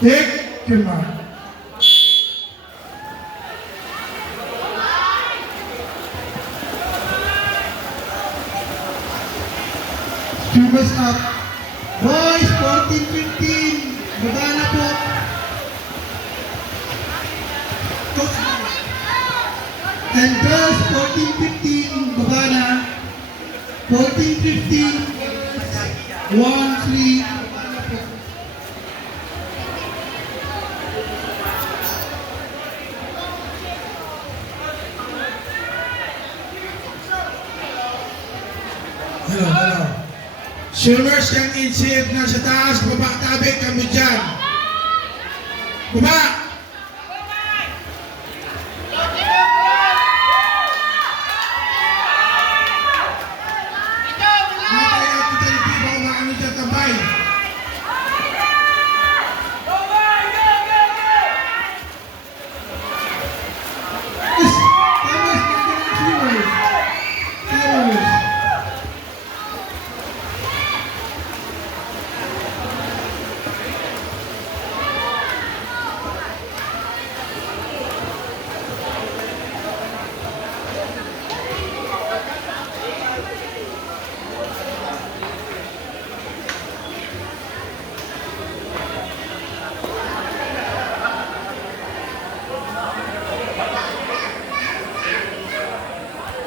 Take your mark. Students up. Boys, 14-15. Baba na po. And girls, 14-15. Baba na. 14-15. 1-3. Baba na po. Hello. Silvers kang insip na sa taas, baba tabi kami dyan. Baba!